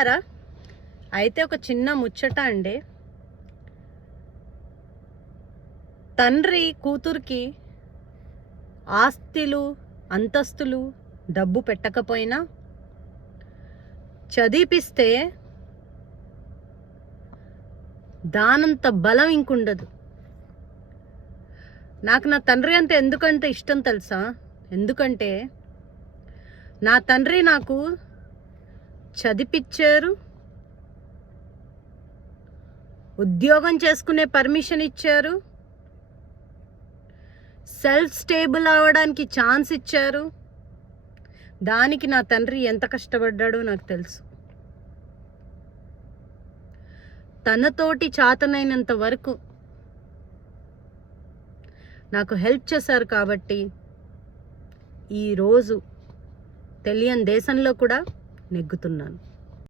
వింటారా? అయితే ఒక చిన్న ముచ్చట అండి. తండ్రి కూతురికి ఆస్తులు, అంతస్తులు, డబ్బు పెట్టకపోయినా చదివిపిస్తే దానంత బలం ఇంకుండదు. నాకు నా తండ్రి అంటే ఎందుకంటే ఇష్టం తెలుసా? ఎందుకంటే నా తండ్రి నాకు చదివిపించారు, ఉద్యోగం చేసుకునే పర్మిషన్ ఇచ్చారు, సెల్ఫ్ స్టేబుల్ అవ్వడానికి ఛాన్స్ ఇచ్చారు. దానికి నా తండ్రి ఎంత కష్టపడ్డాడో నాకు తెలుసు. తనతోటి చాతనైనంత వరకు నాకు హెల్ప్ చేశారు కాబట్టి ఈరోజు తెలియని దేశంలో కూడా నెగ్గుతున్నాను.